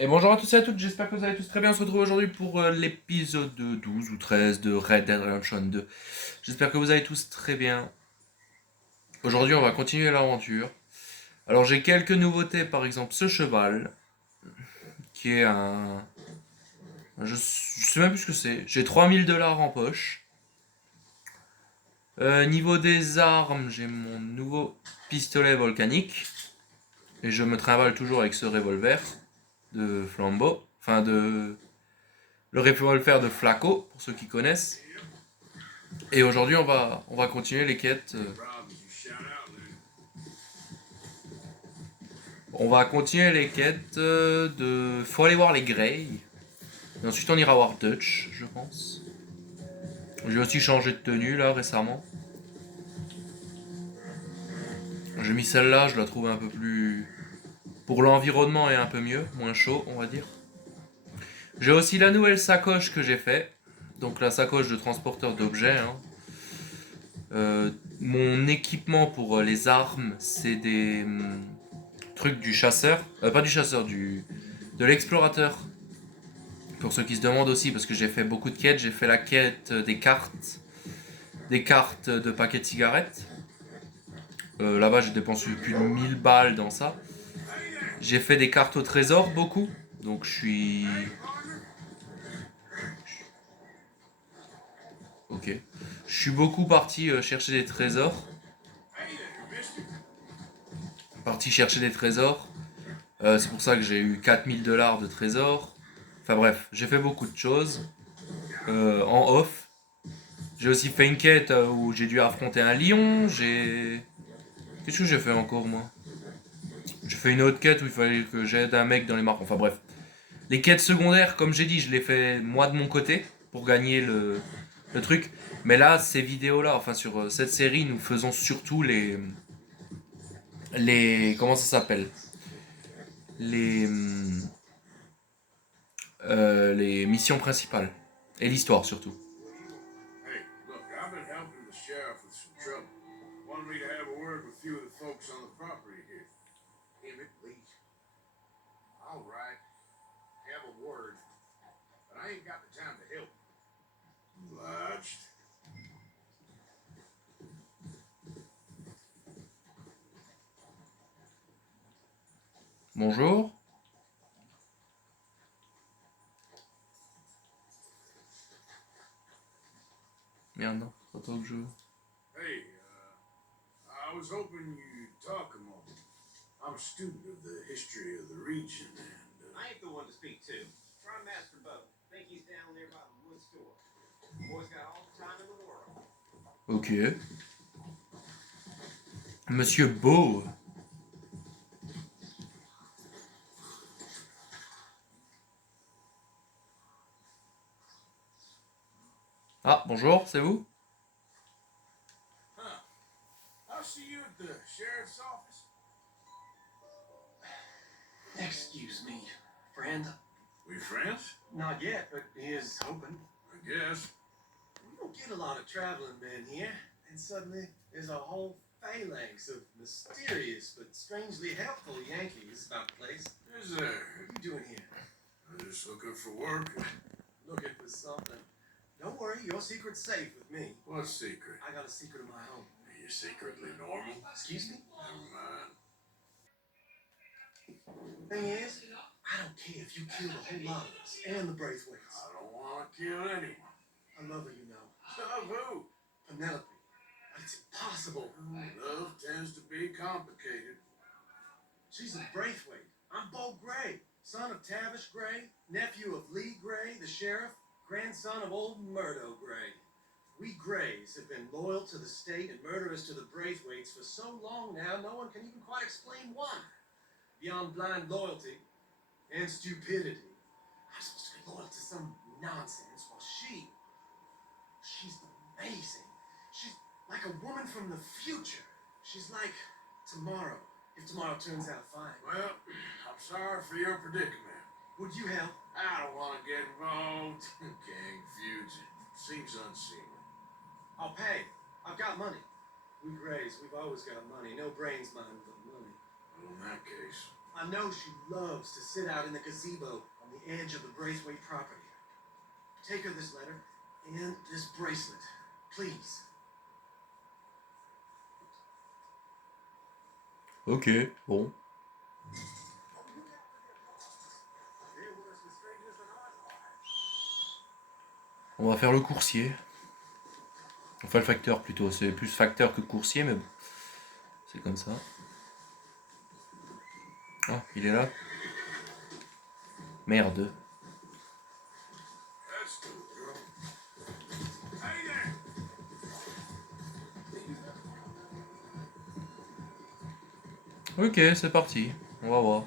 Et bonjour à tous et à toutes, j'espère que vous allez tous très bien. On se retrouve aujourd'hui pour l'épisode 12 ou 13 de Red Dead Redemption 2. J'espère que vous allez tous très bien. Aujourd'hui, on va continuer l'aventure. Alors, j'ai quelques nouveautés, par exemple ce cheval, qui est un... Je sais même plus ce que c'est. J'ai 3000 $ en poche. Niveau des armes, j'ai mon nouveau pistolet volcanique. Et je me trimballe toujours avec ce revolver de flambeau. Enfin, le revolver de Flaco, pour ceux qui connaissent. Et aujourd'hui, on va continuer les quêtes. On va continuer les quêtes de. Faut aller voir les Grey. Et ensuite, on ira voir Dutch, je pense. J'ai aussi changé de tenue là récemment. J'ai mis celle-là, je la trouve un peu plus. Pour l'environnement et un peu mieux, moins chaud, on va dire. J'ai aussi la nouvelle sacoche que j'ai fait. Donc la sacoche de transporteur d'objets. Hein. Mon équipement pour les armes, c'est des trucs du chasseur. Pas du chasseur, de l'explorateur. Pour ceux qui se demandent aussi, parce que j'ai fait beaucoup de quêtes, j'ai fait la quête des cartes de paquets de cigarettes. Là-bas, j'ai dépensé plus de 1000 balles dans ça. J'ai fait des cartes au trésor, beaucoup. Donc je suis... Ok. Je suis beaucoup parti chercher des trésors. Parti chercher des trésors. C'est pour ça que j'ai eu 4000 $ de trésors. Enfin bref, j'ai fait beaucoup de choses. En off. J'ai aussi fait une quête où j'ai dû affronter un lion. J'ai... Qu'est-ce que j'ai fait encore moi? J'ai fait une autre quête où il fallait que j'aide un mec dans les marques. Enfin bref. Les quêtes secondaires, comme j'ai dit, je les fais moi de mon côté pour gagner le truc. Mais là, ces vidéos-là, enfin sur cette série, nous faisons surtout les comment ça s'appelle? Les les missions principales et l'histoire surtout. Hey, look, I've been helping the sheriff with some trouble. Wanted me to have a word with a few of the folks on the property here. Damn it, please. All right, have a word, but I ain't got the time to help. Obliged. Bonjour. Merde, non, c'est pas toi que je... Hey, I was hoping you'd talk a moment. I'm a student of the history of the region, and I ain't the one to speak to. Try Master Bo. Think he's down there by the wood store. Boy's got all the time in the world. Ok. Monsieur Beau. Ah, bonjour, c'est vous? huh? I'll see you at the sheriff's office. Excuse me, friend. We friends? Not yet, but here's hoping. I guess. We don't get a lot of traveling men here, and suddenly there's a whole phalanx of mysterious but strangely helpful Yankees about the place. Is there? What are you doing here? I'm just looking for work. Looking for something. Don't worry, your secret's safe with me. What secret? I got a secret of my own. Are you secretly normal? Excuse me? Never mind. Thing is, I don't care if you kill the whole lot of us and the Braithwaites. I don't want to kill anyone. I love her, you know. Love who? Penelope. But it's impossible. Love tends to be complicated. She's a Braithwaite. I'm Bo Gray, son of Tavish Gray, nephew of Lee Gray, the sheriff, grandson of old Murdo Gray. We Grays have been loyal to the state and murderous to the Braithwaites for so long now, no one can even quite explain why. Beyond blind loyalty and stupidity, I'm supposed to be loyal to some nonsense while she's amazing. She's like a woman from the future. She's like tomorrow, if tomorrow turns out fine. Well, I'm sorry for your predicament. Would you help? I don't want to get involved. Gang feuds. Seems unseemly. I'll pay. I've got money. We Grays, we've always got money. No brains, mind, but money. Well, in that case, I know she loves to sit out in the gazebo on the edge of the Braithwaite property. Take her this letter and this bracelet, please. Ok, bon. On va faire le coursier. Enfin le facteur plutôt, c'est plus facteur que coursier, mais bon. C'est comme ça. Ah, il est là. Merde. That's good, girl. Hey there! Ok, c'est parti. On va voir.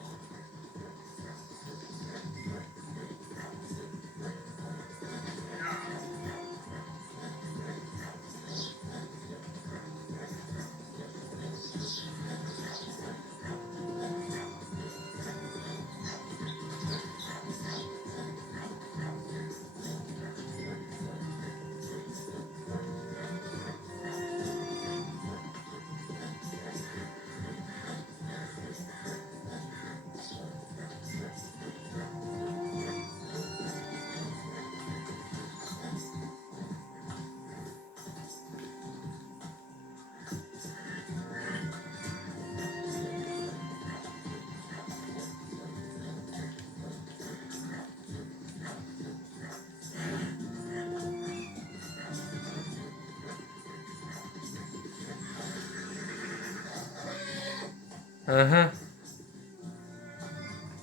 Uh-huh.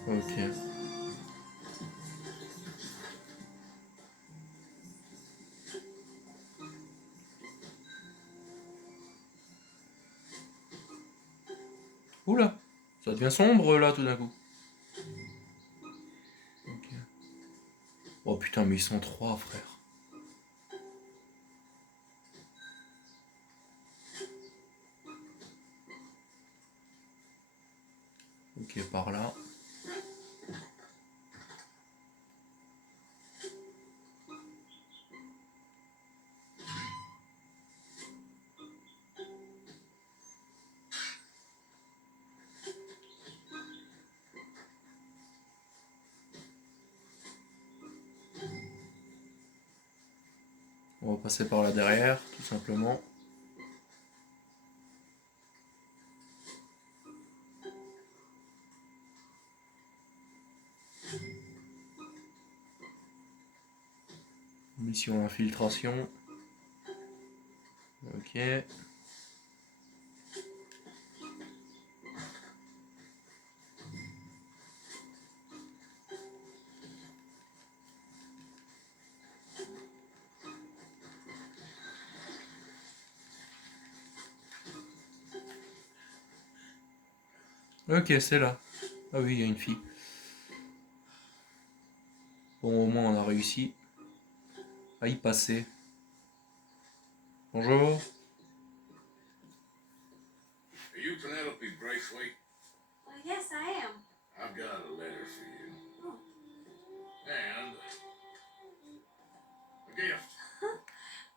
Ok. Oula, ça devient sombre là tout d'un coup. Ok. Oh putain, mais ils sont trois, frère. Ok, par là. On va passer par là derrière, tout simplement. Mission infiltration. Ok. Ok, c'est là. Ah oui, il y a une fille. Bon, au moins on a réussi à y passer. Bonjour. Are you Penelope Braithwaite? Well, yes, I am. I've got a letter for you. Oh. And a gift.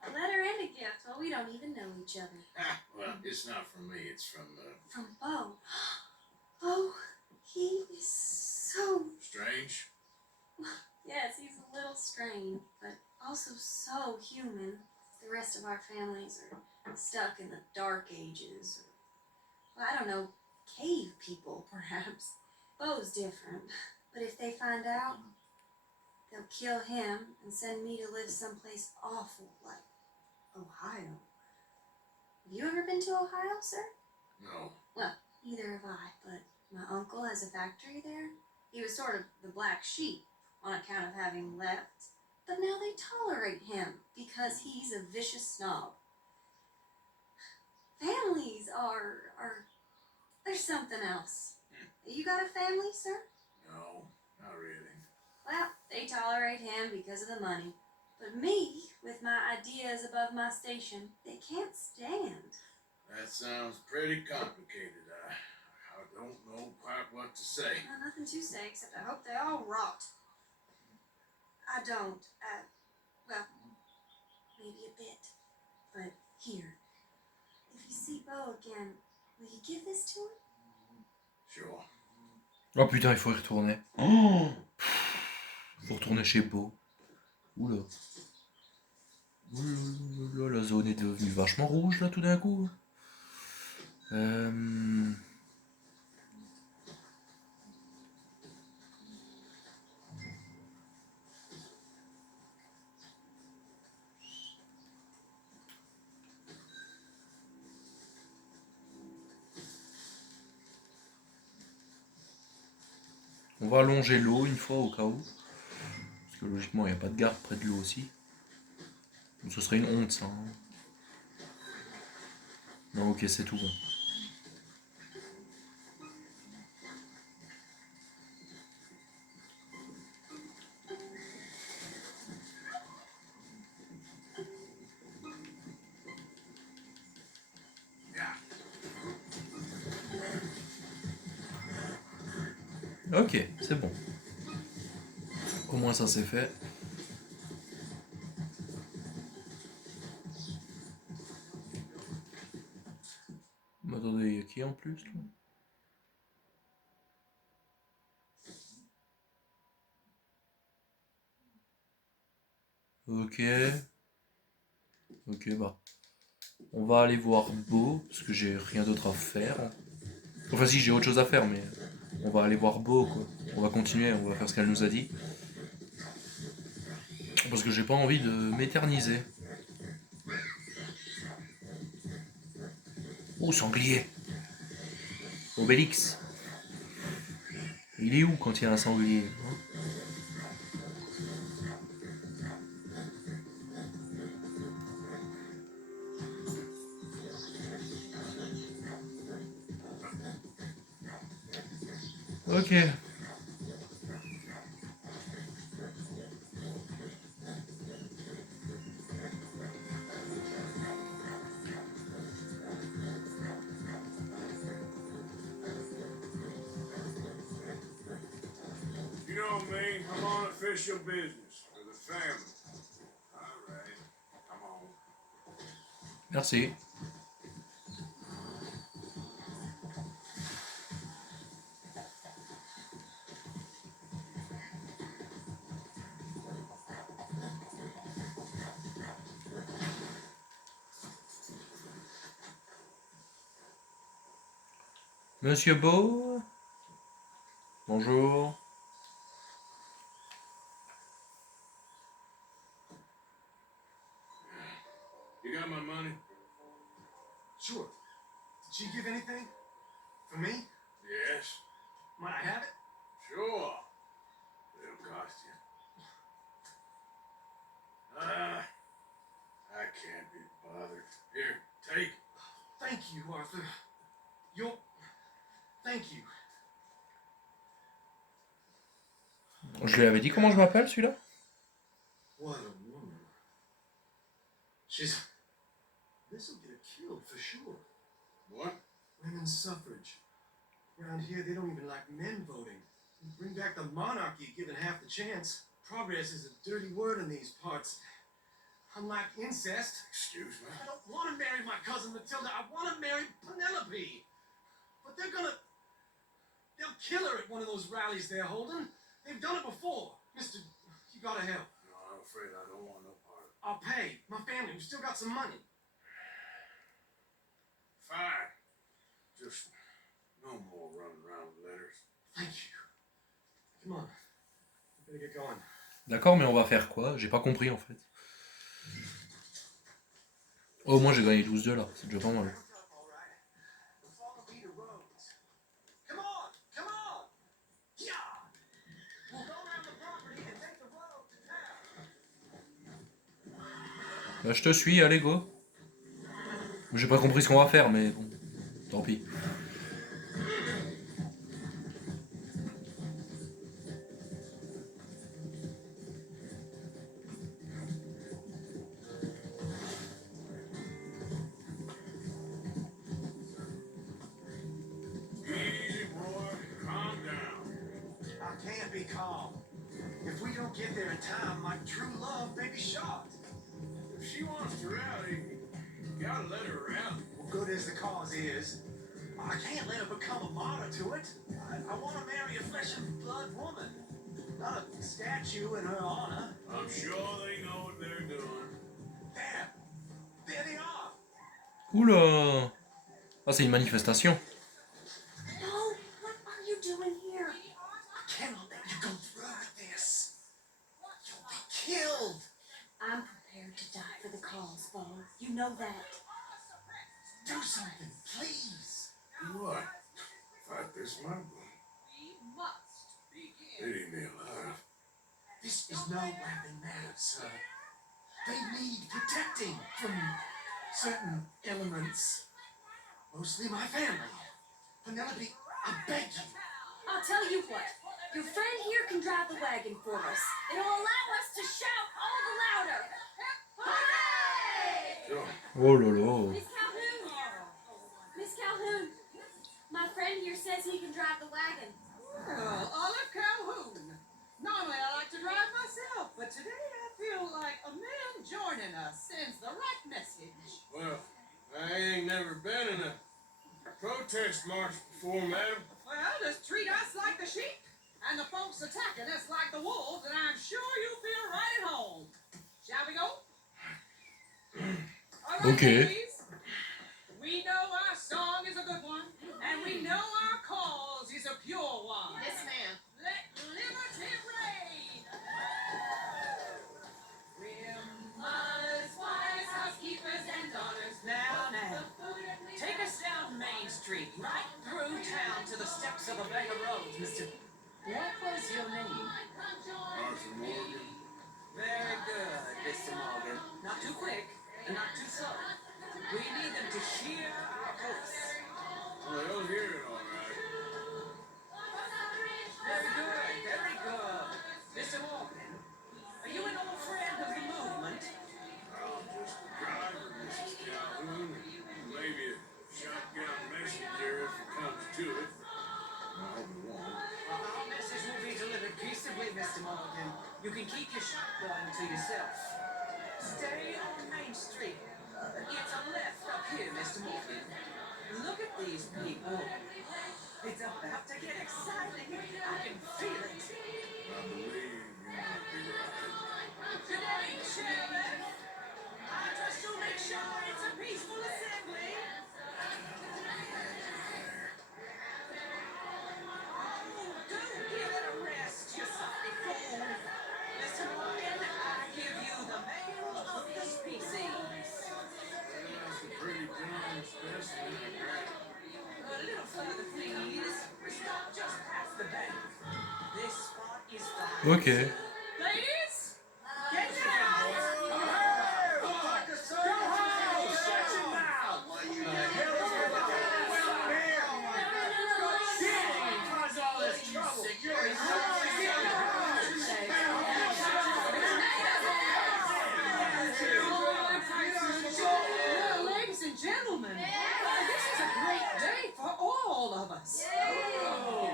A letter and a gift. Well, we don't even know each other. Well, it's not from me. It's from, From Bo. Bo, he is so... Strange. Yes, he's a little strange, but also so human. The rest of our families are stuck in the dark ages. Or, well, I don't know, cave people, perhaps. Bo's different. But if they find out, they'll kill him and send me to live someplace awful like Ohio. Have you ever been to Ohio, sir? No. Well, neither have I, but my uncle has a factory there. He was sort of the black sheep on account of having left, but now they tolerate him because he's a vicious snob. Families are there's something else. You got a family, sir? No, not really. Well, they tolerate him because of the money. But me, with my ideas above my station, they can't stand. That sounds pretty complicated. I don't know quite what to say. Well, nothing to say except I hope they all rot. I don't. Well, maybe a bit. But here, if you see Bo again, will you give this to him? Sure. Oh putain, il faut y retourner. Oh, faut retourner chez Beau. Oula. Oula, la zone est devenue vachement rouge là tout d'un coup. Euh... On va allonger l'eau une fois au cas où. Parce que logiquement, il n'y a pas de garde près de l'eau aussi. Donc, ce serait une honte ça. Hein. Non, ok, c'est tout bon. Ok, c'est bon. Au moins ça c'est fait. Mais attendez, il y a qui en plus là? Ok. Ok, bah. On va aller voir Beau, parce que j'ai rien d'autre à faire. Enfin si, j'ai autre chose à faire, mais on va aller voir Beau, quoi. On va continuer, on va faire ce qu'elle nous a dit. Parce que j'ai pas envie de m'éterniser. Oh, sanglier! Obélix! Il est où quand il y a un sanglier hein? Ok. You know me, I'm on official business for the family. All right, come on. Merci. Monsieur Beau? Bonjour. You got my money? Sure. Did she give anything? For me? Yes. Might I have it? Sure. It'll cost you. I can't be bothered. Here, take. Thank you, Arthur. You'll... Thank you. Je lui avais dit comment je m'appelle celui-là? What a woman. She's... This'll get her killed for sure. What? Women's suffrage. Around here, they don't even like men voting. Bring back the monarchy given half the chance. Progress is a dirty word in these parts. Unlike incest, Excuse me? I don't want to marry my cousin Matilda. I want to marry Penelope. But they'll kill her at one of those rallies they're holding. They've done it before. Mister, you gotta help. No, I'm afraid I don't want no part of it. I'll pay. My family, we still got some money. Fine. Just no more running around with letters. Thank you. Come on. We better get going. D'accord, mais on va faire quoi? J'ai pas compris en fait. Oh, au moins j'ai gagné 12 $, c'est déjà pas mal. Bah, je te suis, allez go. J'ai pas compris ce qu'on va faire, mais bon, tant pis. Easy, boy. Calm down. I can't be calm. If we don't get there in time, my true love may be shot. If she wants to rally, you gotta let her rally. Well, good as the cause is, I can't let her become a martyr to it. I want to marry a flesh and blood woman, not a statue in her honor. I'm sure they know what they're doing. There they are. Oula! Ah, c'est une manifestation. No, what are you doing here? I cannot let you go through with this. You'll be killed. I'm prepared to die for the cause, Bo. You know that. Do something, please. What? Fight this mountain. They need me alive. This is no laughing matter, sir. They need protecting from certain elements. Mostly my family. Penelope, I beg you. I'll tell you what. Your friend here can drive the wagon for us. It'll allow us to shout all the louder. Hooray! Sure. Oh là là. Miss Calhoun! Miss Calhoun! My friend here says he can drive the wagon. Well, Olive Calhoun. Normally I like to drive myself, but today I feel like a man joining us sends the right message. Well, I ain't never been in a protest march before, madam. Well, just treat us like the sheep, and the folks attacking us like the wolves, and I'm sure you'll feel right at home. Shall we go? All right, Okay. ladies. We know our song is a good one, and we know our cause is a pure one. Yes, ma'am. Let liberty reign. We're mothers, wives, housekeepers, and daughters. Now, take us down Main Street, right through town to the steps of a bag of roses, Mr. What was your name? Arthur Morgan. Very good, Mr. Morgan. Not too quick and not too slow. We need them to hear our voice. Well, they'll hear it all right. Very good, very good. Mr. Morgan, are you an old friend of the movement? I'm just a driver, Mrs. Calhoun, and maybe a shotgun messenger if it comes to it. I hope it won't. Our message will be delivered peaceably, Mr. Morgan. You can keep your shotgun to yourself. Stay on Main Street. It's a left up here, Mr. Morgan. Look at these people. It's about to get exciting. I can feel it. I believe you might be right. Good day, Sheriff. I trust you'll make sure it's a peaceful assembly. Oh, don't give it a rest, you sorry fool. Mr. Morgan, I give you the male of the species. That's a pretty darn specimen. A little further, please. Stop just past the bank. This spot is fine. Ok. Ladies, get down! Well, ladies and gentlemen, this is a great day for all of us.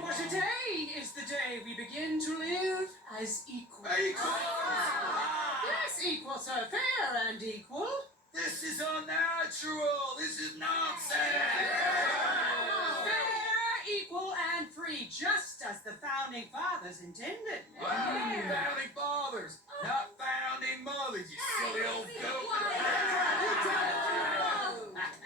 For today is the day we begin to live as equals. Yes, equal, sir. Fair and equal. This is unnatural. This is nonsense. Fair, equal, and free, just as the founding fathers intended. Founding fathers, not founding mothers, you silly old goat.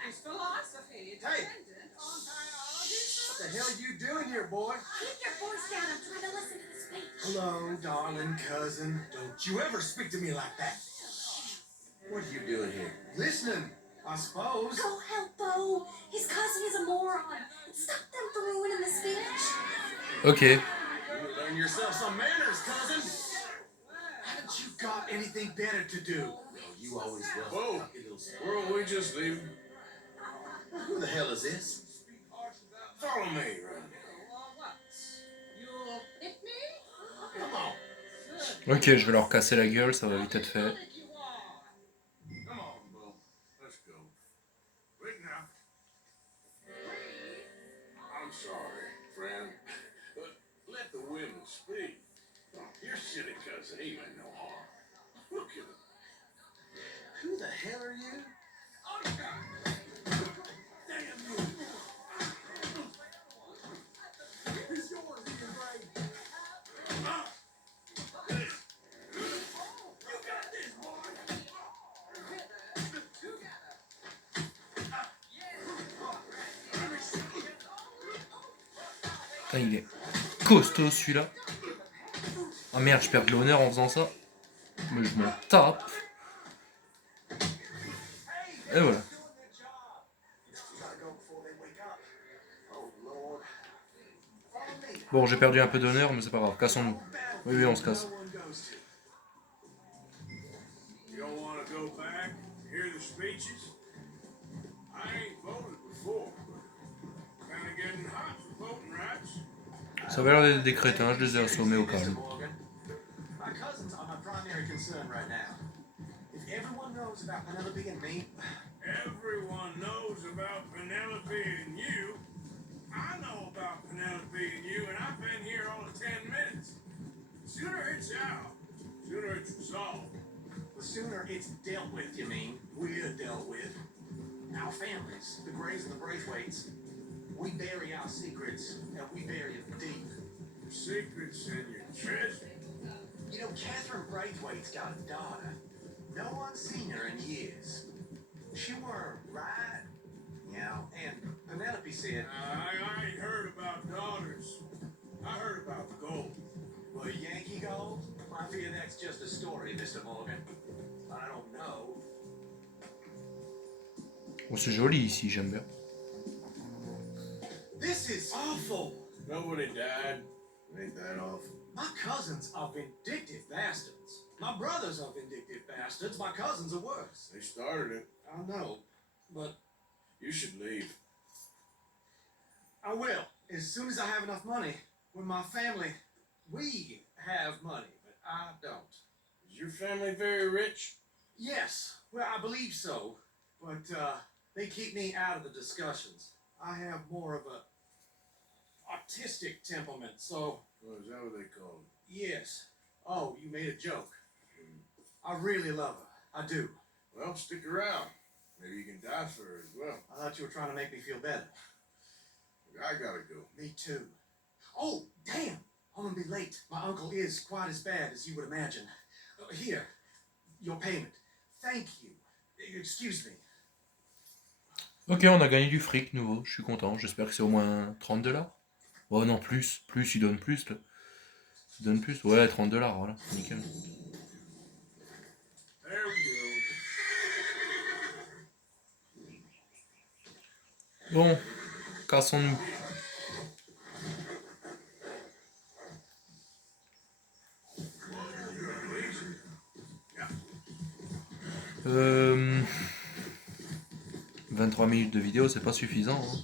His philosophy dependent on biology. What the hell are you doing here, boy? Keep your voice down. I'm trying to listen to the speech. Hello, darling cousin. Don't you ever speak to me like that. What are you doing here? Listening, I suppose. Go help Bo. His cousin is a moron. Stop them from ruining the speech. Ok. You learn yourself some manners, cousin. Haven't you got anything better to do? You always will. Whoa, weren't we just leaving? Who the hell is this? Follow me, right? What? You'll hit me? Come on. Ok, je vais leur casser la gueule, ça va vite être fait. Come on, Bo. Let's go. Wait now. I'm sorry, friend, but let the women speak. Your silly cousin, he meant no harm. Look at him. Who the hell are you? Damn you! Ah, il est costaud celui-là. Ah merde, je perds de l'honneur en faisant ça. Mais je m'en tape. Et voilà. Bon, j'ai perdu un peu d'honneur, mais c'est pas grave. Cassons-nous. Oui, oui, on se casse. You don't want to go back, hear the speeches? I ain't voted before, but kind of getting hot for voting rights. Ça va l'air d'être des crétins, je les ai assommés au calme. My cousins are my primary concern right now. If everyone knows about Penelope and me, Everyone knows about Penelope and you. I know about Penelope and you, and I've been here all of 10 minutes. Sooner it's out, sooner it's resolved. the sooner it's dealt with, you mean, we're dealt with. Our families, the Grays and the Braithwaites, we bury our secrets, and we bury them deep. Your secrets and your treasure. You know, Catherine Braithwaite's got a daughter. No one's seen her in years. She weren't right, you know, and Penelope said, I ain't heard about daughters. I heard about gold. well, Yankee gold? I fear that's just a story, Mr. Morgan. I don't know. Oh, c'est joli ici, j'aime bien. This is awful. Nobody died. Ain't that awful? My cousins are vindictive bastards. My brothers are vindictive bastards. My cousins are worse. They started it. I know, but You should leave. I will. As soon as I have enough money. When my family, we have money, but I don't. Is your family very rich? Yes, well, I believe so. But they keep me out of the discussions. I have more of a artistic temperament, so Oh, is that what they call it? yes. Oh, you made a joke. I really love her. I do. Well, stick around. Maybe you can die for her as well. I thought you were trying to make me feel better. I gotta go. Me too. Oh, damn! I'm gonna be late. My uncle is quite as bad as you would imagine. Here, your payment. Thank you. Excuse me. Ok, on a gagné du fric nouveau, je suis content. J'espère que c'est au moins 30 $. Oh non, plus, il donne plus. Là. Il donne plus. Ouais, 30 $, voilà, nickel. There we go. Bon, cassons-nous. Euh... 23 minutes de vidéo, c'est pas suffisant. Hein.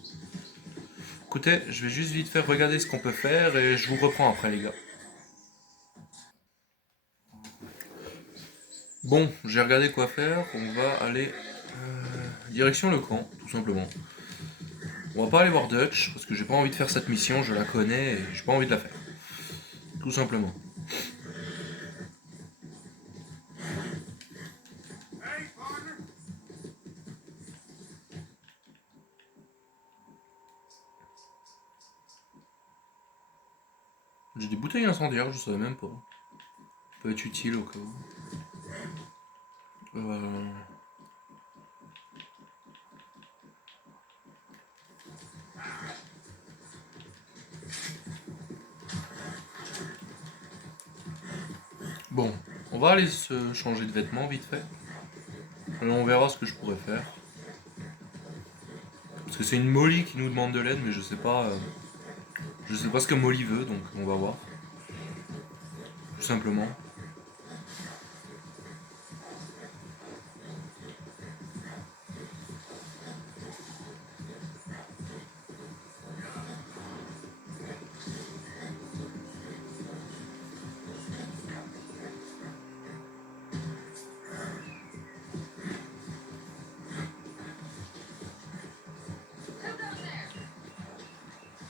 Écoutez, je vais juste vite faire regarder ce qu'on peut faire et je vous reprends après, les gars. Bon, j'ai regardé quoi faire. On va aller direction le camp, tout simplement. On va pas aller voir Dutch parce que j'ai pas envie de faire cette mission, je la connais et j'ai pas envie de la faire. Tout simplement. Hey, partner. J'ai des bouteilles incendiaires, je savais même pas. Ça peut être utile au cas où. Bon, on va aller se changer de vêtements vite fait. Et on verra ce que je pourrais faire. Parce que c'est une Molly qui nous demande de l'aide, mais je sais pas ce que Molly veut, donc on va voir. Tout simplement.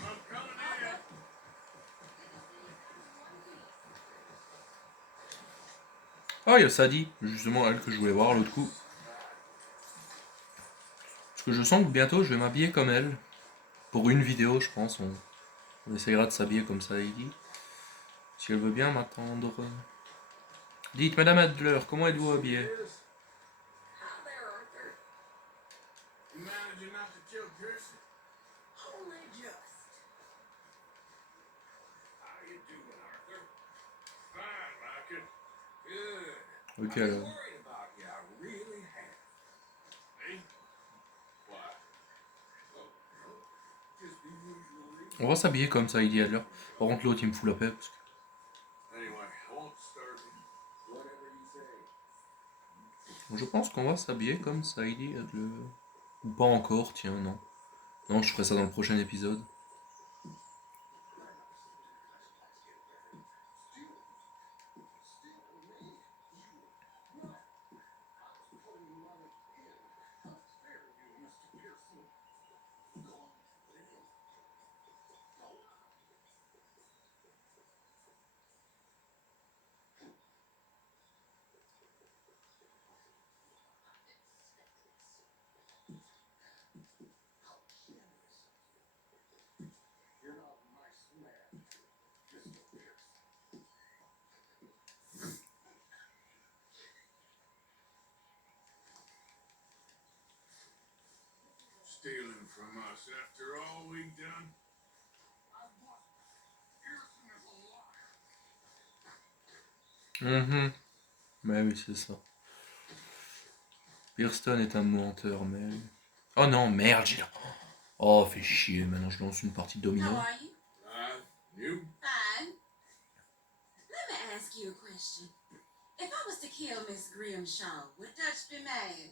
I'm coming in. Ah, il y a Sadie, justement elle que je voulais voir l'autre coup. Parce que je sens que bientôt je vais m'habiller comme elle. Pour une vidéo, je pense. On essayera de s'habiller comme ça, Heidi. Si elle veut bien m'attendre. Dites, Madame Adler, comment êtes-vous habillée? How there, Arthur? You managing not to kill Pearson? Only just. Ok, I've been alors. worried about you. I really have. Me? Why? Oh, no. Just the usual reason. On va s'habiller comme ça, Heidi Adler. Par contre, l'autre, il me fout la paix. Parce Anyway, I won't disturb you. Whatever you say. que... Je pense qu'on va s'habiller comme ça, Heidi Adler. Ou pas encore, tiens, non. Non, je ferai ça dans le prochain épisode. You're not a nice man, Mr. Pearson. Stealing from us after all we've done? I want Pearson is a liar. Mhm. Mais oui, c'est ça. Pearson est un menteur, mais... Oh non, merde, j'ai... Oh, fait chier, maintenant je lance une partie de domino. How are you? You? Fine. Let me ask you a question. If I was to kill Miss Grimshaw, would Dutch be mad?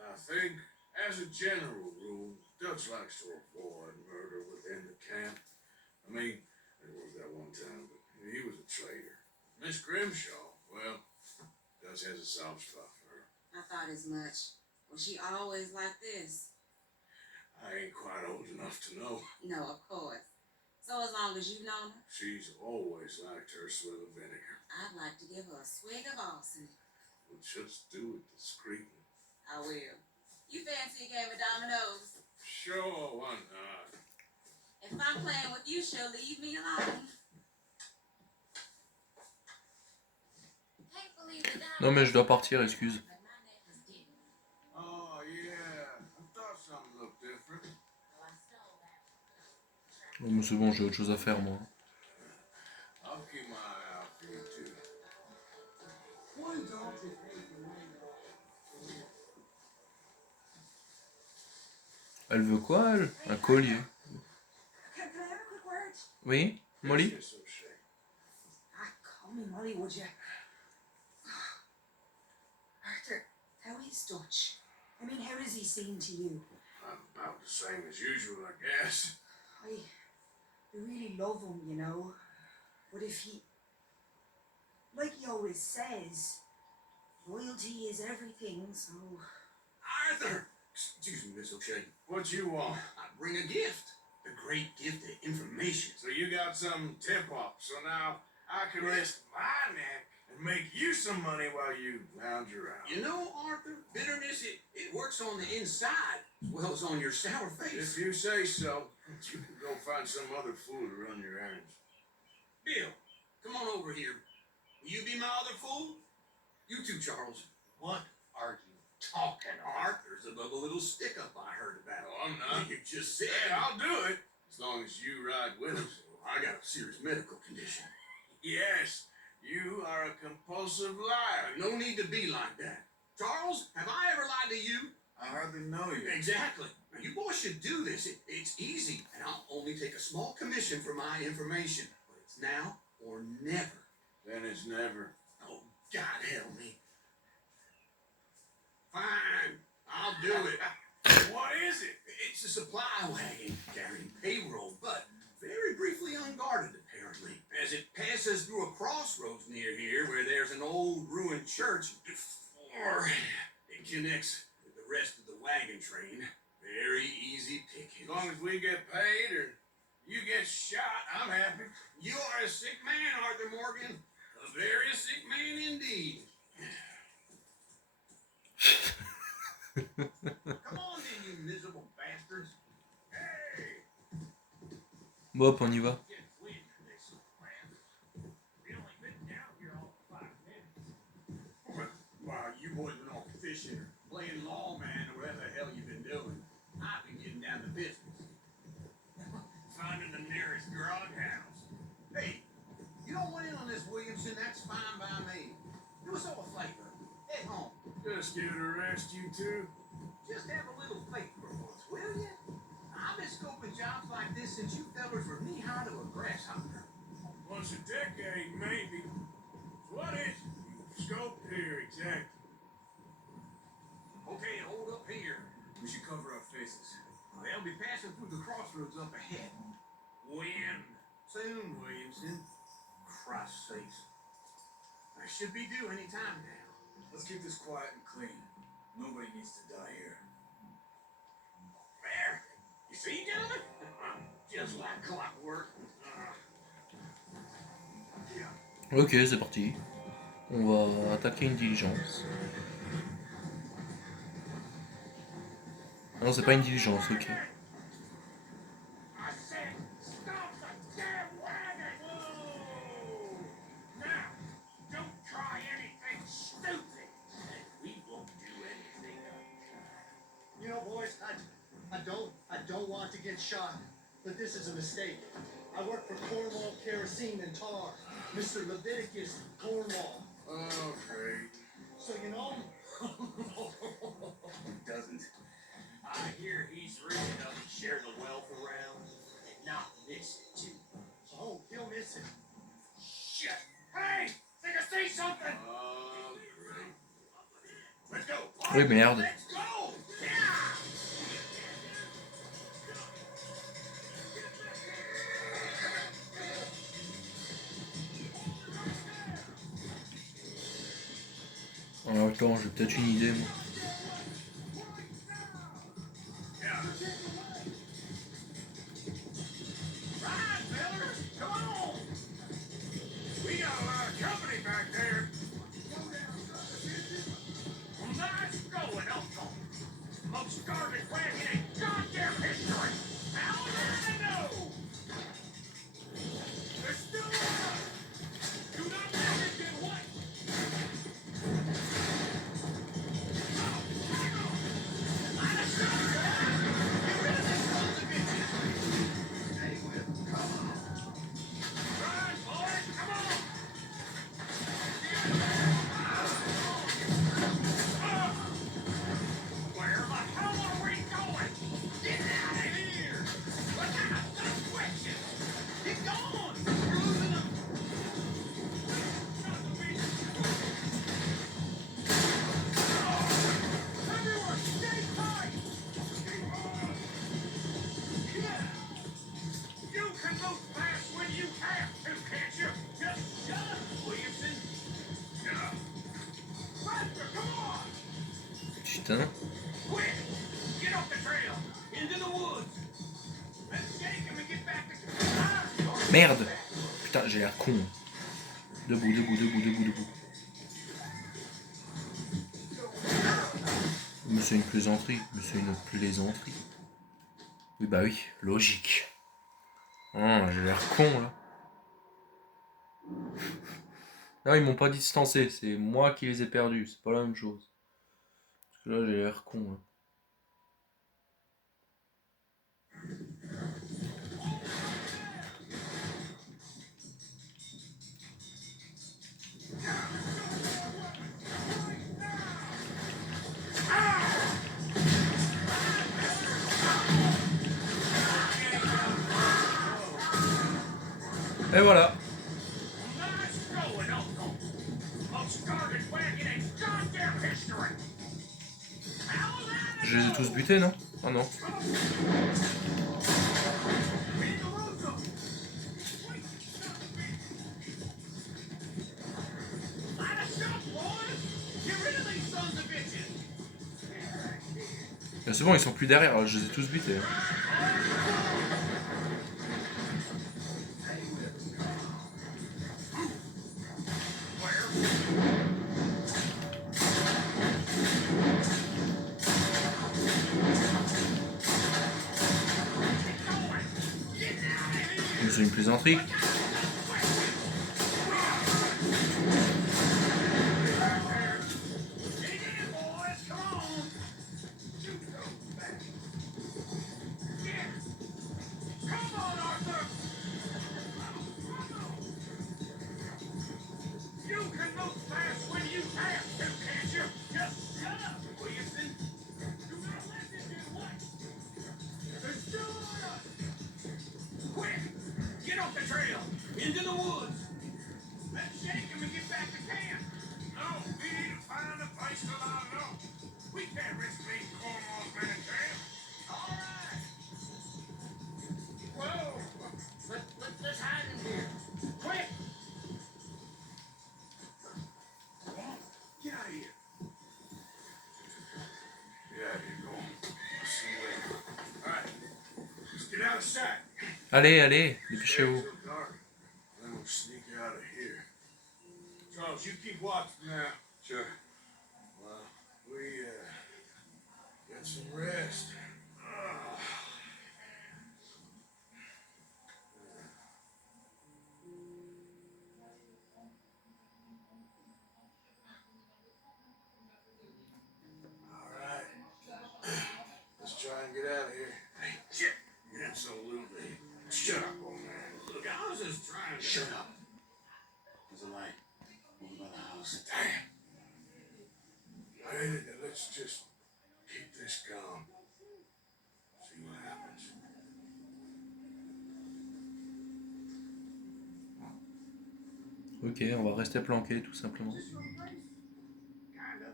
I think, as a general rule, Dutch likes to avoid murder within the camp. I mean, there was that one time, but he was a traitor. Miss Grimshaw, well, Dutch has a soft spot for her. I thought as much. Was she always like this? I ain't quite old enough to know. No, of course. So as long as you've known her, She's always liked her swill of vinegar. I'd like to give her a swig of arsenic. We'll just do it discreetly. I will. You fancy a game of dominoes? Sure, why not? If I'm playing with you, she'll leave me alone. Non mais je dois partir, excuse. Oh, yeah. I thought something looked different. Oh, mais c'est bon, j'ai autre chose à faire, moi. I'll keep my eye out for you, too. Elle veut quoi, elle? Un collier. Can I have a quick word? Oui, Molly? Yes, yes, O'Shea. Call me Molly, would you? Arthur, how is Dutch? I mean, how does he seem to you? About the same as usual, I guess. I really love him, you know. But if he, like he always says, loyalty is everything, so... Arthur! Excuse me, Miss O'Shea. What you want? I bring a gift. A great gift of information. So you got some tip-off, so now I can risk my neck and make you some money while you lounge around. You know, Arthur, bitterness, it works on the inside as well as on your sour face. If you say so, you can go find some other fool to run your errands. Bill, come on over here. Will you be my other fool? You too, Charles. What are you talking about? Arthur's above a little stick-up I heard about. Oh, I'm not. You just said. Yeah, I'll do it, as long as you ride with us. I got a serious medical condition. Yes, you are a compulsive liar. No need to be like that. Charles, have I ever lied to you? I hardly know you. Exactly. Now, you boys should do this. It's easy, and I'll only take a small commission for my information. But it's now or never. Then it's never. Oh, God help me. Fine, I'll do it. What is it? It's a supply wagon carrying payroll, but very briefly unguarded, apparently. As it passes through a crossroads near here where there's an old ruined church before it connects with the rest of the wagon train. Very easy pickings. As long as we get paid or you get shot, I'm happy. You are a sick man, Arthur Morgan. A very sick man indeed. Come on then, you miserable bastards. Hey! Bon, hop, on y va. Get wind of this, man. We only been down here all 5 minutes. While you boys been off fishing or playing lawman or whatever the hell you've been doing, I've been getting down to business. Finding the nearest grog house. Hey, you don't want in on this, Williamson, that's fine by me. Do us all a favor. Just here to arrest you two? Just have a little faith for once, will you? I've been scoping jobs like this since you fellers were knee-high to a grasshopper. Once a decade, maybe. So what is it you scoped here exactly? Okay, hold up here. We should cover our faces. They'll be passing through the crossroads up ahead. When? Soon, Williamson. Christ's sakes. I should be due any time now. Let's keep this quiet and clean. Nobody needs to die here. There. You see, gentlemen? Just like clockwork. Ok, c'est parti. On va attaquer une diligence. Ah non, c'est pas une diligence, ok. I said, stop the damn wagon! Whoa! Now, don't try anything stupid, and we won't do anything. You know, boys, I don't want to get shot, but this is a mistake. I work for Cornwall Kerosene and Tar, Mr. Leviticus Cornwall. Oh, great. So you know, He doesn't. I hear he's rich enough to share the wealth around and not miss it, too. oh, he'll miss it. Shit! Hey! Think I see something? Oh, great. Let's go. Oui, merde. Let's go! Yeah! Alors attends, j'ai peut-être une idée, moi. Right, fellas, come on! We got a lot of company back there. Nice going, Uncle. Most garbage wagon in goddamn history. How did I know? They're still alive. Do not let them get away. Line of sight, boys. Get rid of this sons of bitches. Hey, Whip, come on. Run, boys, come on. Where the hell are we going? Get out of here! Look out! Don't question! Get going! We're losing them! Everyone, stay tight! Yeah. You can move fast when you have to, can't you? Just shut up, Williamson! Yeah. Faster, come on! Putain. Quick! Get off the trail! Into the woods! Let's shake him and get back to... Merde. Putain, j'ai l'air con. Debout, debout, debout, debout, debout. Mais c'est une plaisanterie. Mais c'est une plaisanterie. Oui, bah oui, logique. Ah, j'ai l'air con, là. Non, ils m'ont pas distancé. C'est moi qui les ai perdus. C'est pas la même chose. Parce que là, j'ai l'air con, là. Et voilà. Nice going, Uncle! Most garbage wagon in goddamn history! How was that? Je les ai tous butés, non? Ah non. We need to lose them! Line us up, boys! Get rid of these sons of bitches! Mais c'est bon, ils sont plus derrière. Je les ai tous butés. Mais c'est une plaisanterie. You can move fast when you have to, can't you? Just still out of know. We can't risk being Cornwall's Manitarian. All right. Whoa! Let's hide in here. Quick! Get out of here. Get out of here, go on. I'll see you later. All right. Let's get out of sight. Allez, allez, dépêchez-vous. Stay till dark. Then we'll sneak out of here. Charles, you keep watch from now. Sure. Well, we get some rest. All right. Let's try and get out of here. Hey, shit. Absolutely. Shut up, old man. Look, I was just trying to. Shut up. There's a light over by the house. Damn. Hey, let's just keep this calm. See what happens. Ok, on va rester planqué tout simplement. Is this your place? Kinda.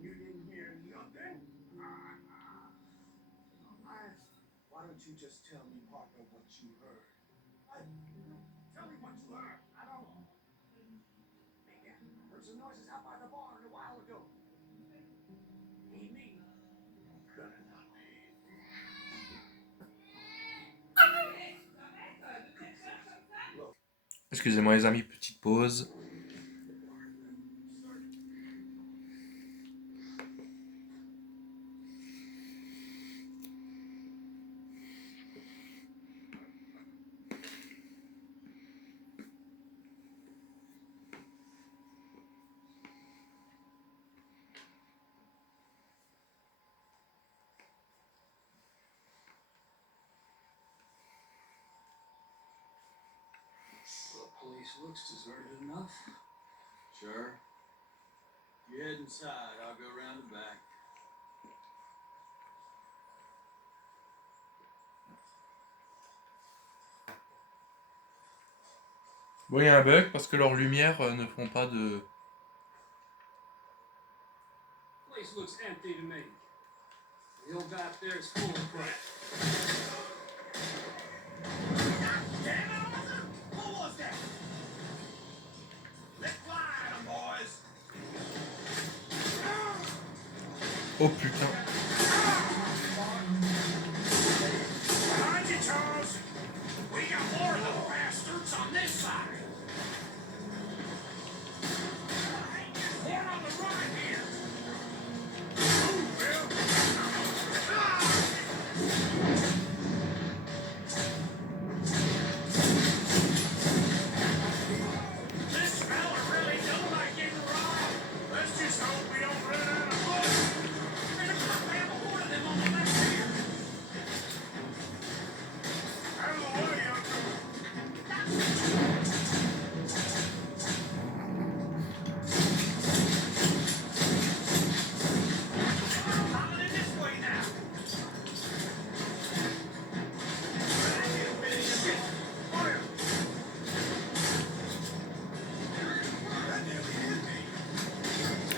You didn't hear nothing? Why don't you just tell me part of what you heard? Tell me what you heard. I don't. Man, heard some noises out by the barn a while ago. Ain't me. Better not be. Excusez-moi les amis, petite pause. The place looks deserted enough. Sure. You head inside, I'll go around the back. Bon, il y a un bug parce que leurs lumières ne font pas de... Place looks empty to me. The old guy up there is full of crap. Damn it, Arthur! What was that? Let's fly them, boys! Oh putain. Behind you, Charles! We got more of those bastards on this side! More on the right here! Move, Bill! This fella really don't like getting robbed! Let's just hope we don't run out of blood. There's a goddamn horde of them on the left here! Out of the way, Uncle. Coming in this way now!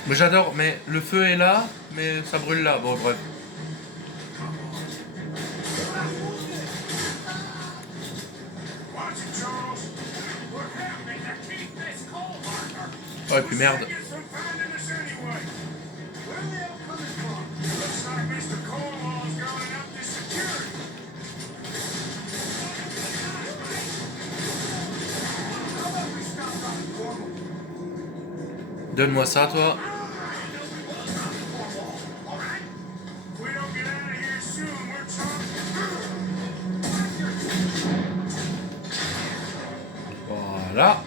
Mais j'adore, mais le feu est là, mais ça brûle là. Bon, bref. Watch it, Charles. We're having to keep this coal marker! Oh, et puis merde. Get some finding us anyway. Where are they all coming from? Looks like Mr. Cornwall's going up to security. How about we stop by Cornwall? Donne-moi ça, toi. If we don't get out of here soon, we're charged. Voilà.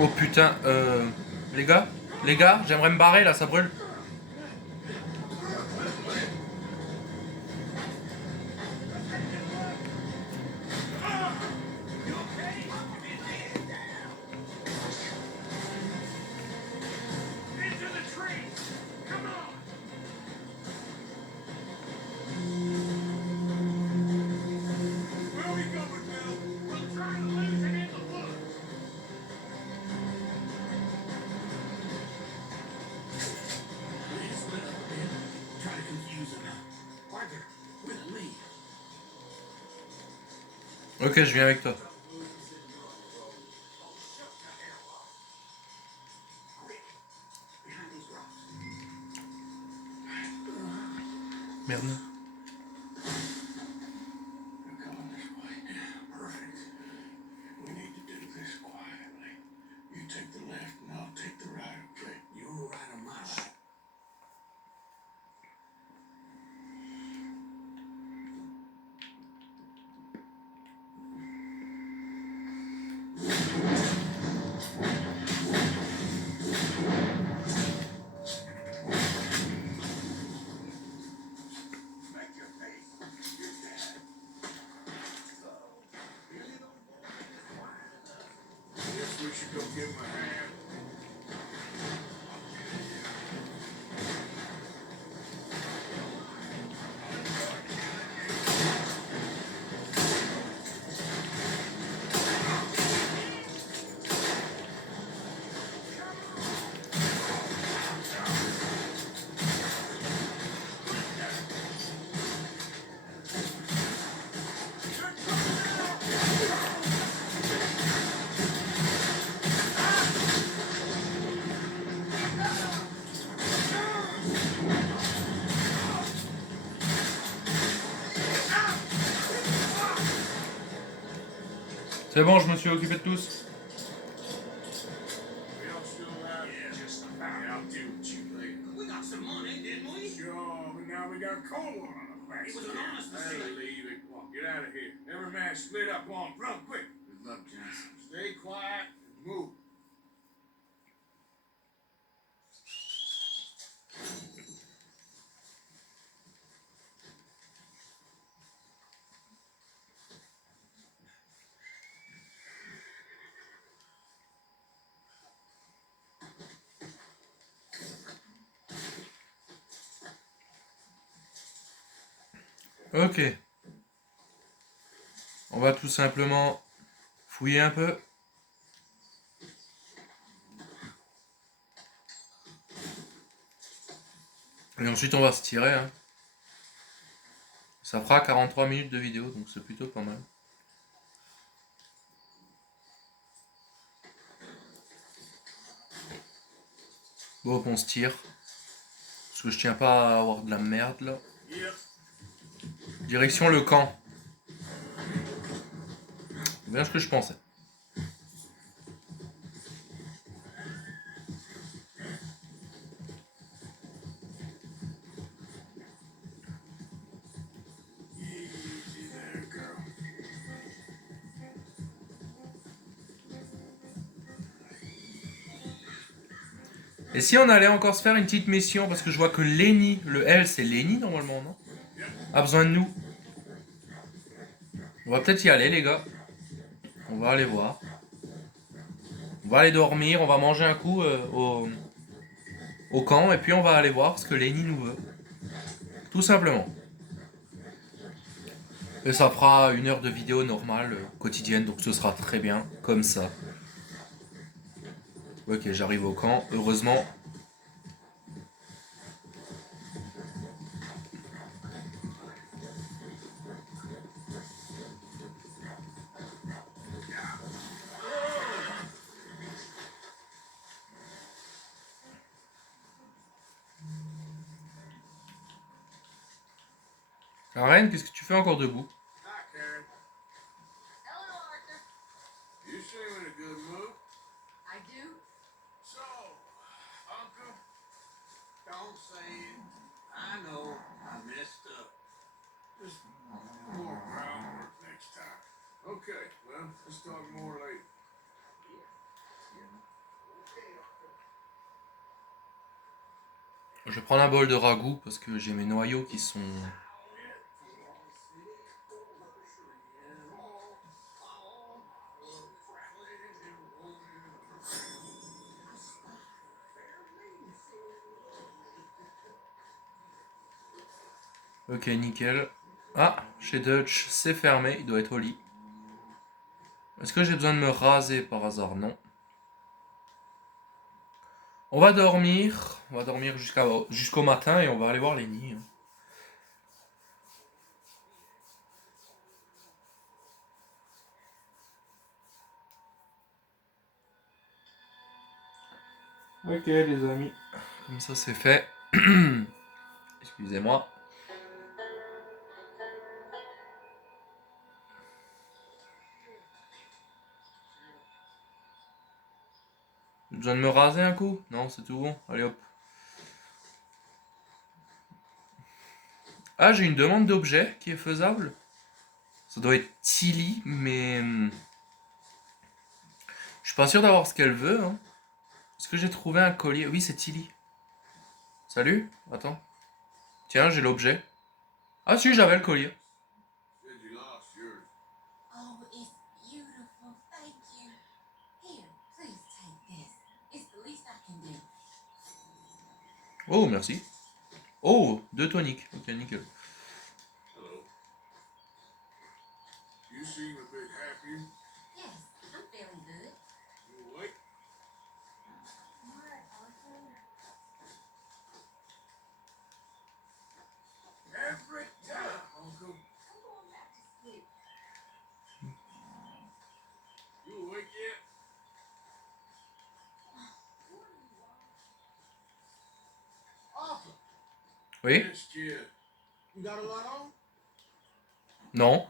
Oh putain, les gars, j'aimerais me barrer là, ça brûle. Into the trees! Come on! Ok, je viens avec toi. Merde. They're coming this way. Perfect. We need to do this quietly. You take the left and I'll take the right, okay? You're right on my right. Make your face. You're dead. Guess we should go give him a hand. C'est bon, je me suis occupé de tous. We don't still have just about. I'll deal with you later. We got some money, didn't we? Sure, but now we got coal on the face. It was an honest Hey, mistake. leave it. Come on, get out of here. Every man split up. Come on, run quick. Good luck, Johnson. Stay quiet and move. Ok. On va tout simplement fouiller un peu. Et ensuite on va se tirer. Hein. Ça fera 43 minutes de vidéo, donc c'est plutôt pas mal. Bon, on se tire. Parce que je tiens pas à avoir de la merde là. Yep. Direction le camp. C'est bien ce que je pensais. Easy there, girl. Et si on allait encore se faire une petite mission, parce que je vois que Lenny, le L c'est Lenny normalement, non? A besoin de nous. On va peut-être y aller les gars. On va aller voir. On va aller dormir, on va manger un coup au camp et puis on va aller voir ce que Lenny nous veut. Tout simplement. Et ça fera 1 heure de vidéo normale, quotidienne, donc ce sera très bien, comme ça. Ok, j'arrive au camp, heureusement. Karen, qu'est-ce que tu fais encore debout? Hi, Karen. Hello, Arthur. You seem in a good mood. I do. So, Uncle, Don't say it. I know I messed up. just more groundwork next time. Okay, well, let's talk more later. Je vais prendre un bol de ragoût parce que j'ai mes noyaux qui sont... Ok, nickel. Ah, chez Dutch, c'est fermé, il doit être au lit. Est-ce que j'ai besoin de me raser par hasard? Non. On va dormir jusqu'au matin et on va aller voir Lenny. Hein. Ok les amis, comme ça c'est fait. Excusez-moi. J'ai besoin de me raser un coup? Non, c'est tout bon. Allez hop. Ah, j'ai une demande d'objet qui est faisable. Ça doit être Tilly, mais je suis pas sûr d'avoir ce qu'elle veut. Hein. Est-ce que j'ai trouvé un collier? Oui, c'est Tilly. Salut? Attends. Tiens, j'ai l'objet. Ah si, j'avais le collier. Said you lost yours. Oh, it's beautiful. Thank you. Here, please take this. It's the least I can do. Oh, merci. Oh, deux toniques. Ok, nickel. Hello. You seem a bit happier. Yes, I'm feeling good. You awake? Every time, Uncle. I'm going back to sleep. You awake yet? Arthur, Oui? Yes, kid. you got a lot on? Non.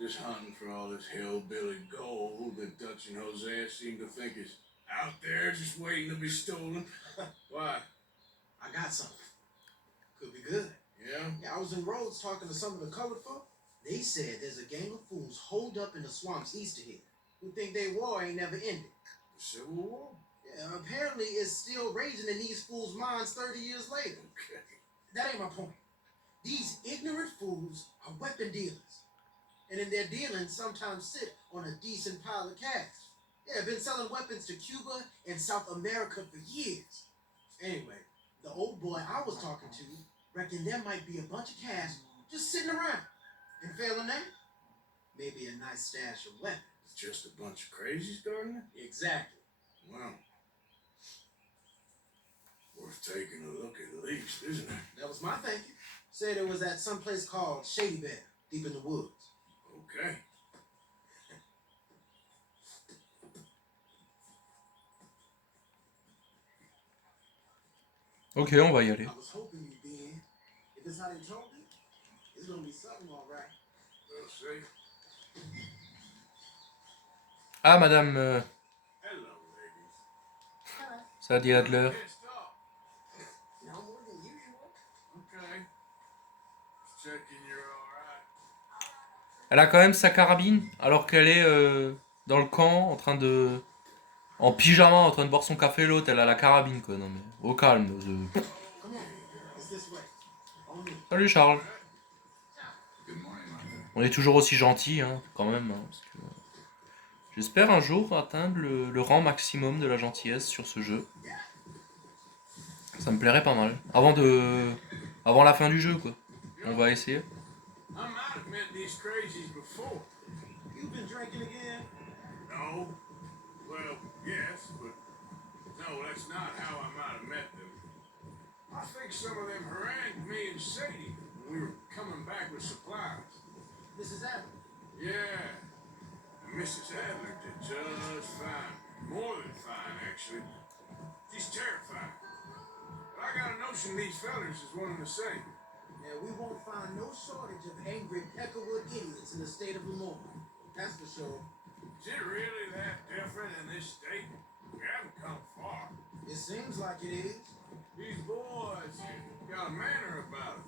Just hunting for all this hillbilly gold that Dutch and Hosea seem to think is out there just waiting to be stolen. Why? I got something. Could be good. Yeah? Yeah, I was in Rhodes talking to some of the colored folk. They said there's a gang of fools holed up in the swamps east of here who think their war ain't never ended. The Civil War? Yeah, apparently it's still raging in these fools' minds 30 years later. Okay. That ain't my point. These ignorant fools are weapon dealers. And in their dealings, sometimes sit on a decent pile of cash. Yeah, been selling weapons to Cuba and South America for years. Anyway, the old boy I was talking to reckoned there might be a bunch of cash just sitting around. And failing that, maybe a nice stash of weapons. It's just a bunch of crazies, Gardner? Exactly. Well, worth taking a look at least, isn't it? That was my thinking. Said it was at some place called Shady Bear, deep in the woods. Okay. Ok, on va y aller. I was hoping you'd be in. If it's how they told me, it's gonna be something all right. We'll see. Ah, madame Hello, ladies. Hello. Sadie Adler. Pissed off. No more than usual. Okay. Just checking you're alright. Elle a quand même sa carabine, alors qu'elle est dans le camp, en train de... En pyjama, en train de boire son café, l'autre, elle a la carabine, quoi. Non, mais au calme. Come on, it's this way. On me. Salut, Charles. Good morning, Martha. On est toujours aussi gentil, hein, quand même. Hein, parce que... J'espère un jour atteindre le rang maximum de la gentillesse sur ce jeu. Ça me plairait pas mal. Avant la fin du jeu, quoi. On va essayer. I might have met these crazies before. You've been drinking again? No. Well, yes, but no, that's not how I might have met them. I think some of them harangued me and Sadie when we were coming back with supplies. Mrs. Adler. Yeah. And Mrs. Adler did just fine. More than fine, actually. She's terrified. But I got a notion these fellers is one and the same. Yeah, we won't find no shortage of angry Peckerwood idiots in the state of Lamar. That's for sure. Is it really that different in this state? We haven't come far. It seems like it is. These boys got a manner about them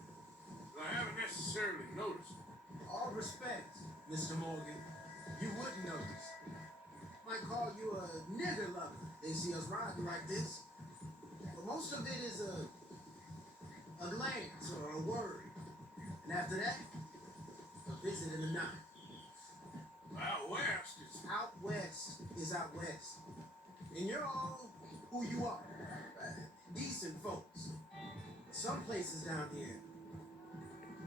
that I haven't necessarily noticed. All respect, Mr. Morgan. You wouldn't notice. Might call you a nigger lover. They see us riding like this. But most of it is a glance or a word. And after that, a visit in the night. Out west, it's Out west is out west. And you're all who you are. Decent folks. Some places down here,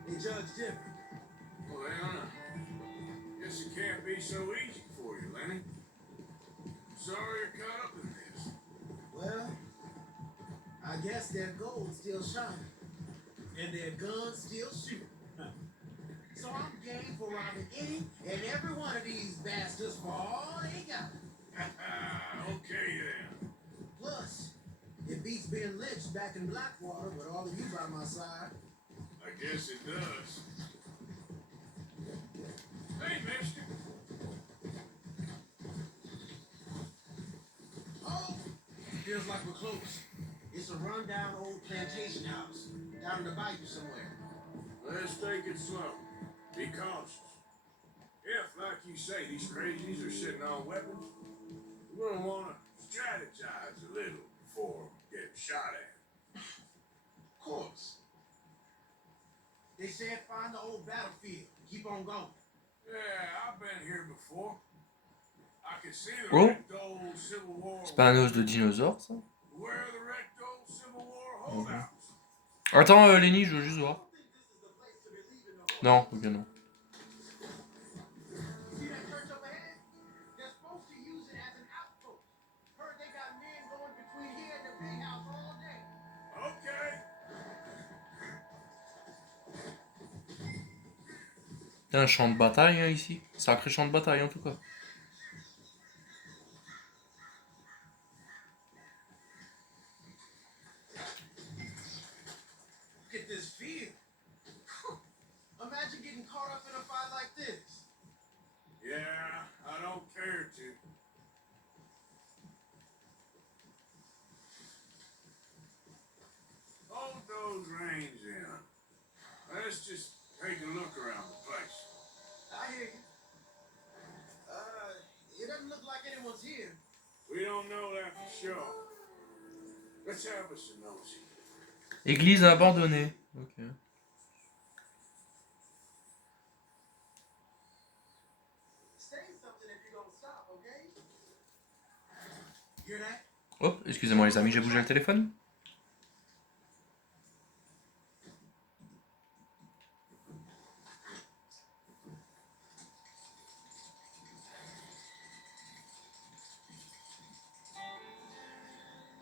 they judge different. well, guess it can't be so easy for you, Lenny. Sorry you're caught up in this. Well, I guess their gold still shining. And their guns still shoot. So I'm game for robbing any and every one of these bastards for all they got. Okay then. Plus, it beats being lynched back in Blackwater with all of you by my side. I guess it does. Hey, mister. Oh, feels like we're close. It's a rundown old plantation house down in the bayou somewhere. Let's take it slow. Be cautious. If, like you say, these crazies are sitting on weapons, we're gonna wanna strategize a little before getting shot at. Of course. They said find the old battlefield. Keep on going. Yeah, I've been here before. I can see the Oh. wrecked old Civil War. C'est pas un os de dinosaure, ça? Where are the wrecked old Civil War holdouts? Attends, Lenny, je veux juste voir. Non, ok, non. See that church over here? They're supposed to use it as an outpost. Heard they got men going between here and the big house all day. Okay. Il y a un champ de bataille hein, ici. Sacré champ de bataille en tout cas. Look at this field. Imagine getting caught up in a fight like this. Yeah, I don't care to. Hold those reins in. Let's just take a look around the place. I hear you. It doesn't look like anyone's here. We don't know that for sure. Let's have us a nosy. Église abandonnée. Ok. Say something if you're gonna stop, okay? Hear that? Hop, excusez-moi les amis, j'ai bougé le téléphone.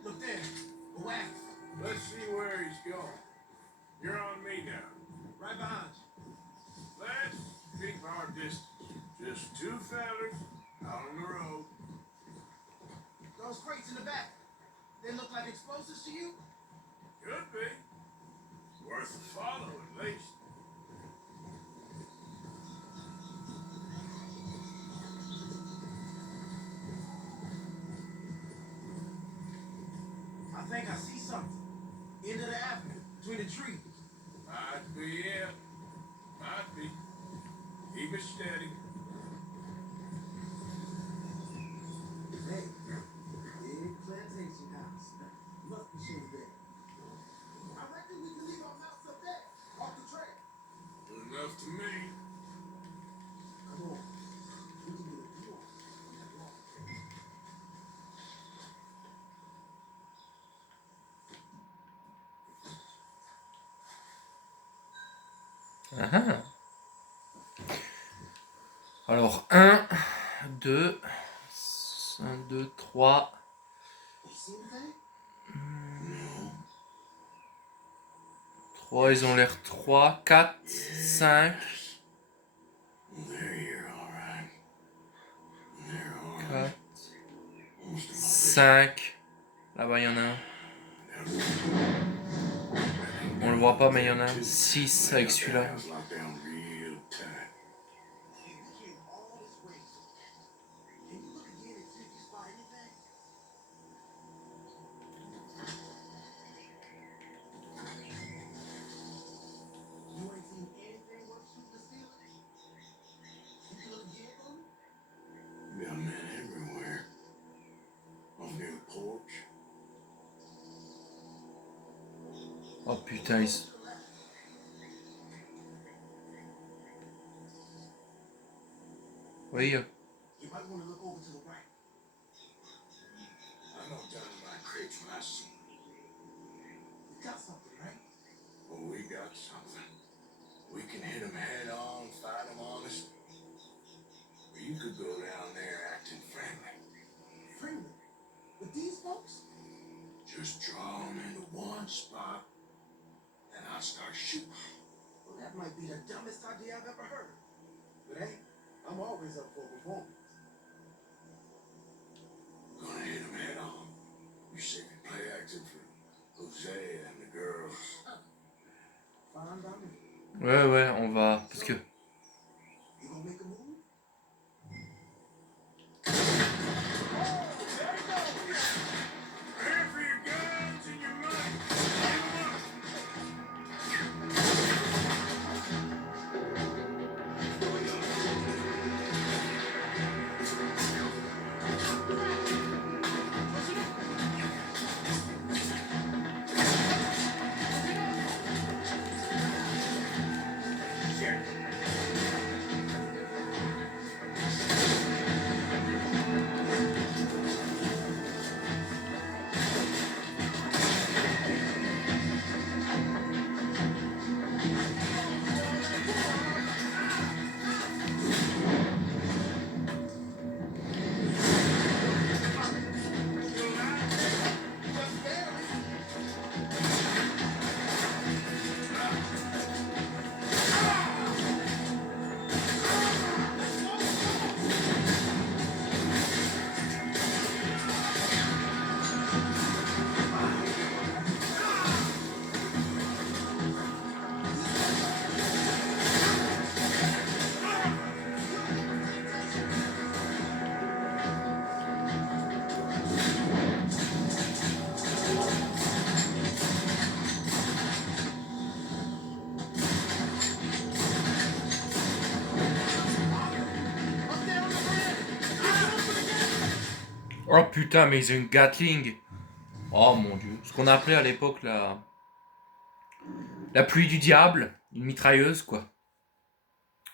Look there. A wagon. Let's see where he's going. You're on me now. Right behind you. Let's keep our distance. Just two fellas out on the road. Those crates in the back. They look like explosives to you? Could be. Worth a follow at least. I think I see something. End of the avenue, between the trees. Might be it. Might be. Keep it steady. Hey, big plantation house. Must be shady there. I reckon we can leave our mounts up there, off the trail. Good enough to me. Come on. We can get a view on that wall. Ah. Alors, 1, 2, 1, 2, 3. You see anything? 3, ils ont l'air 3, 4, 5, There you're all right. They're all right. 4, 5. Là-bas, il y en a un. On le voit pas, mais il y en a un. 6 avec celui-là. Locked down real tight. Hey, we came all this way. Can you look again and see if you spot anything? You ain't seen anything worth shooting the ceiling? You can look again, homie? Got men everywhere. On near the porch. Oh putain, ils... Oui, You might want to look over to the right. I know dynamite crates when I see 'em. You got something, right? Oh, we got something. We can hit 'em head on, fight 'em honest. Or you could go down there acting friendly. Friendly. With these folks? Just draw 'em into one spot, and I'll start shooting. Well, that might be the dumbest idea I've ever heard. But hey, I'm always up for a performance. Gonna hit 'em head on. You said you play acting for Hosea and the girls. Fine by me. Ouais, on va... Parce que... You gonna make a move? Prepare for your guns and your money. Give 'em up. Oh putain, mais ils ont une Gatling. Oh mon dieu. Ce qu'on appelait à l'époque la pluie du diable. Une mitrailleuse, quoi.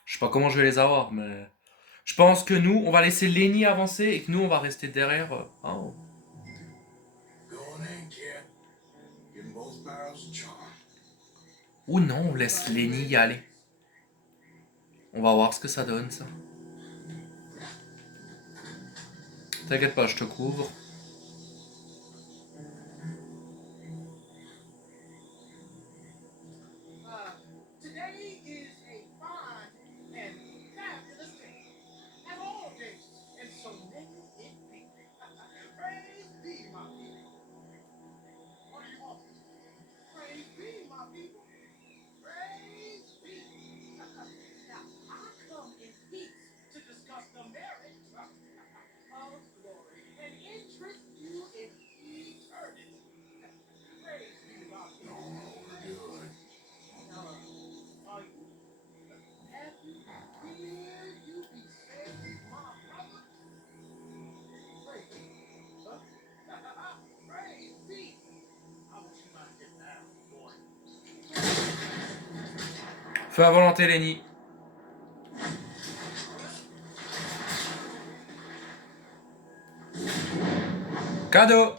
Je sais pas comment je vais les avoir, mais... Je pense que nous, on va laisser Lenny avancer et que nous, on va rester derrière. Oh. Go on in, kid. Give 'em both barrels of charm. Ou non, on laisse Lenny y aller. On va voir ce que ça donne, ça. T'inquiète pas, je te couvre. Today is a fine and fabulous day. And all days, and so many it be. Praise be, my people. What do you want? Praise be, my people. Praise be. Now, I come in peace to discuss the merits of glory and interest you in eternity. Praise be, my No, people. no, we're good. Now, are you happy? Will you be saved, my brother? Praise be. Huh? Praise be. I wish you might get down, boy. Feu à volonté, Lenny. Cadeau.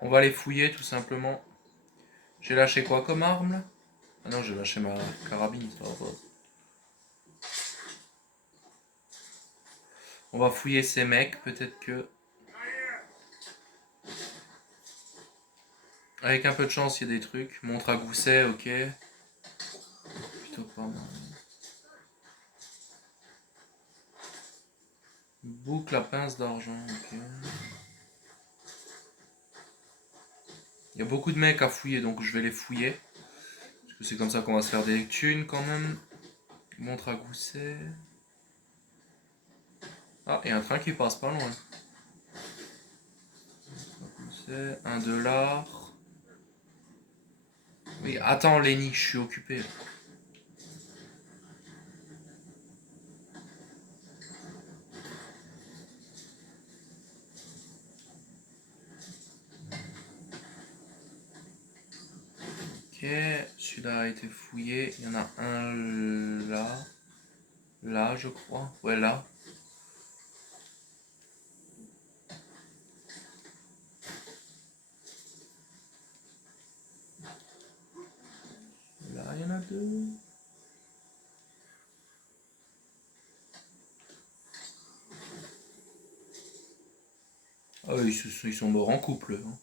On va les fouiller tout simplement. J'ai lâché quoi comme arme là? Ah non, j'ai lâché ma carabine, ça va pas. On va fouiller ces mecs, peut-être que... Avec un peu de chance, il y a des trucs. Montre à gousset, ok. Plutôt pas mal. Boucle à pince d'argent, ok. Il y a beaucoup de mecs à fouiller, donc je vais les fouiller. Parce que c'est comme ça qu'on va se faire des thunes quand même. Montre à gousset. Ah, il y a un train qui passe pas loin. C'est $1. Oui, attends Lenny, je suis occupé. Ok, celui-là a été fouillé. Il y en a un là. Là, je crois. Ouais, là. Là, il y en a deux. Ah, ils sont morts en couple. Hein.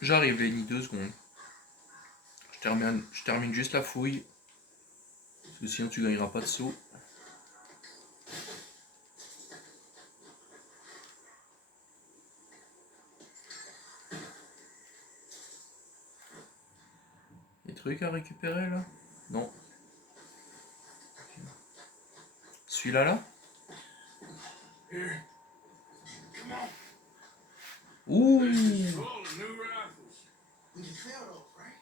J'arrive, Lenny, 2 secondes. Je termine juste la fouille. Parce que sinon, tu gagneras pas de sous. Des trucs à récupérer là? Non. Celui-là là? Here. Come on. Ouh! This is full of new rifles. We can trail those, right?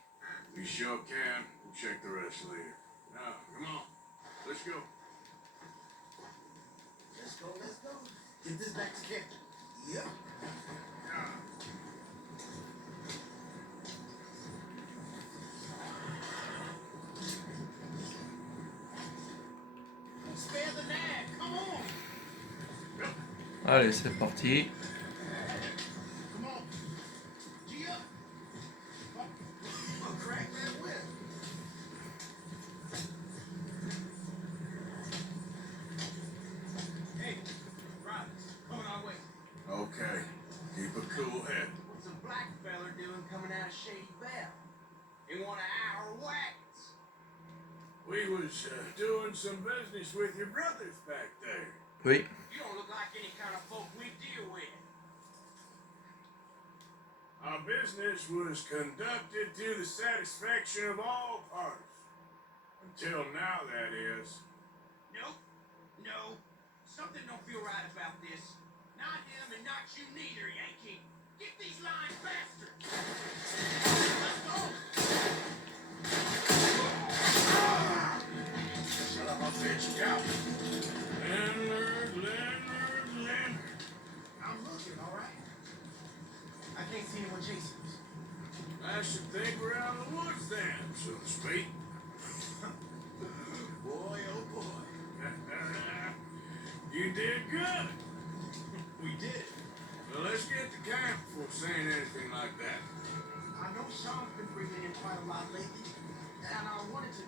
We sure can. We'll check the rest later. Now, come on. Let's go. Let's go, let's go. Get this back to camp. Yep. Yeah. Spare the nag, come on. Allez, c'est parti. Come on. G up. A crack that whip. Hey, Riders, coming our way. Okay. Keep a cool head. What's a black feller doing coming out of Shady Bell? In one of our wagons? We was doing some business with your brothers back there. Oui. You don't look like any kind of folk we deal with. Our business was conducted to the satisfaction of all parties. Until now, that is. Nope. No. Something don't feel right about this. Not him and not you neither, Yankee. Get these lines faster. Let's go. Shut up, I'll fetch you out. Leonard. I'm looking, all right? I can't see anyone chasing us. I should think we're out of the woods then, so to speak. Boy, oh boy. You did good. We did. Well, let's get to camp before saying anything like that. I know Sean's been bringing in quite a lot lately, and I wanted to.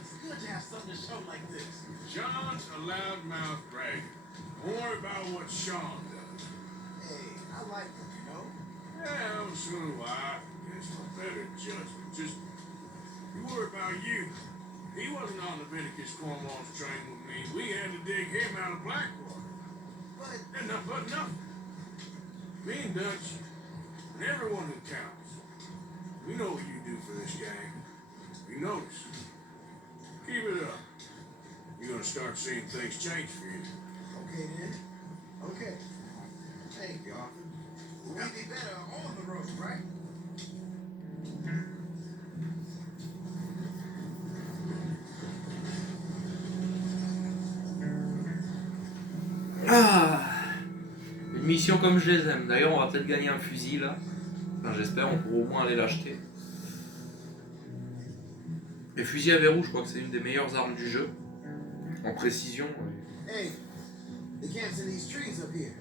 It's good to have something to show like this. Sean's a loudmouth bragger. Don't worry about what Sean does. Hey, I like him, you know? Yeah, so do I. It's my better judgment. Just, you worry about you. He wasn't on the Leviticus Cornwall's train with me. We had to dig him out of Blackwater. But And nothing. Me and Dutch, and everyone who counts. We know what you do for this gang. We notice. Keep it up. You're gonna start seeing things change for you. okay then. Okay. Thank you, Arthur. We'd be better on the road, right? Ah, une mission comme je les aime. D'ailleurs, on va peut-être gagner un fusil là. Enfin, j'espère, on pourra au moins aller l'acheter. Et fusil à verrou, je crois que c'est une des meilleures armes du jeu. En précision. Hey, the camp's in these trees up here.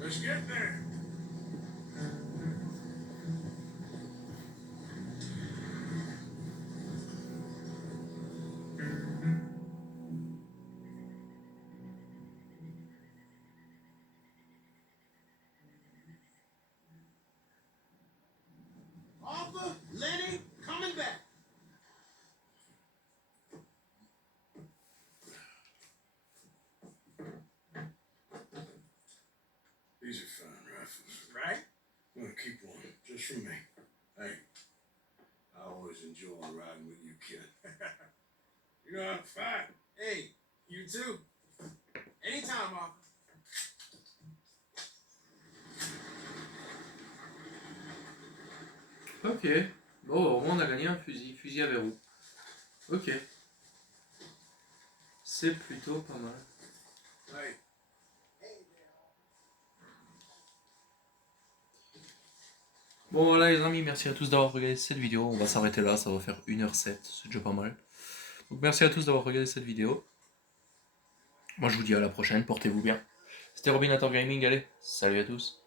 Let's get there. Arthur, Lenny, coming back. These are fine rifles, right? I'm gonna keep one, just for me. Hey, I always enjoy riding with you, kid. You know how to fight. Hey, you too. Anytime, Arthur. Ok. Bon, au moins on a gagné un fusil à verrou. Ok. C'est plutôt pas mal. Hey, Bon voilà les amis, merci à tous d'avoir regardé cette vidéo. On va s'arrêter là, ça va faire 1h07, c'est déjà pas mal. Donc merci à tous d'avoir regardé cette vidéo. Moi je vous dis à la prochaine, portez-vous bien. C'était Robinator Gaming, allez, salut à tous.